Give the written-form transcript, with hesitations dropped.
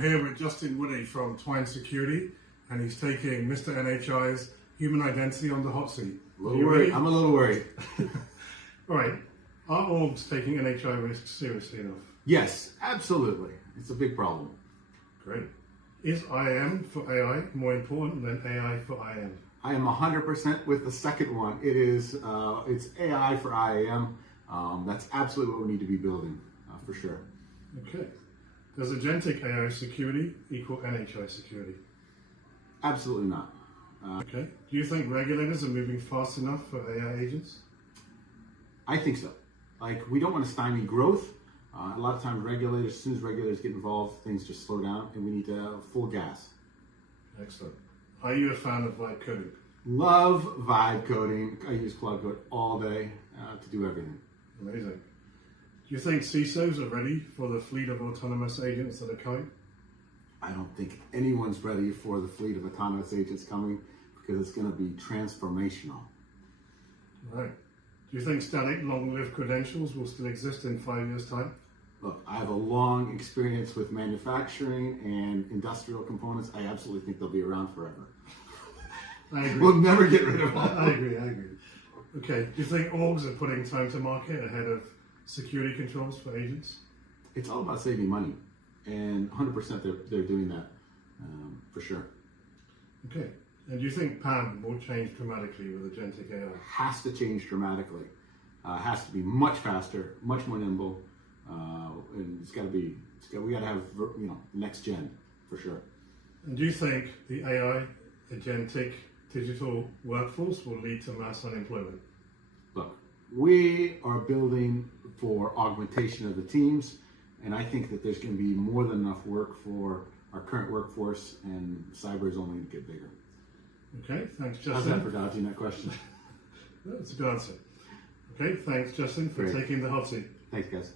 Here with Justin Woody from Twine Security, and he's taking Mr. NHI's human identity on the hot seat. I'm a little worried. All right. Are orgs taking NHI risks seriously enough? Yes, absolutely. It's a big problem. Great. Is IAM for AI more important than AI for IAM? I am 100% with the second one. It's AI for IAM. That's absolutely what we need to be building, for sure. Okay. Does agentic AI security equal NHI security? Absolutely not. Okay. Do you think regulators are moving fast enough for AI agents? I think so. Like, we don't want to stymie growth. A lot of times regulators, as soon as regulators get involved, things just slow down, and we need to have full gas. Excellent. Are you a fan of vibe coding? Love vibe coding. I use Cloud Code all day to do everything. Amazing. Do you think CISOs are ready for the fleet of autonomous agents that are coming? I don't think anyone's ready for the fleet of autonomous agents coming because it's going to be transformational. Right. Do you think static, long-lived credentials will still exist in 5 years' time? Look, I have a long experience with manufacturing and industrial components. I absolutely think they'll be around forever. I agree. We'll never get rid of them. I agree. Okay. Do you think orgs are putting time to market ahead of security controls for agents? It's all about saving money, and 100% they're doing that for sure. Okay. And do you think PAM will change dramatically with agentic AI? Has to change dramatically. Has to be much faster, much more nimble, and we got to have next gen for sure. And do you think the AI agentic digital workforce will lead to mass unemployment? Look, we are building for augmentation of the teams, and I think that there's going to be more than enough work for our current workforce, and cyber is only going to get bigger. Okay, thanks, Justin. How's that for dodging that question? That's a good answer. Okay, thanks, Justin, for Great. taking the hot seat. Thanks, guys.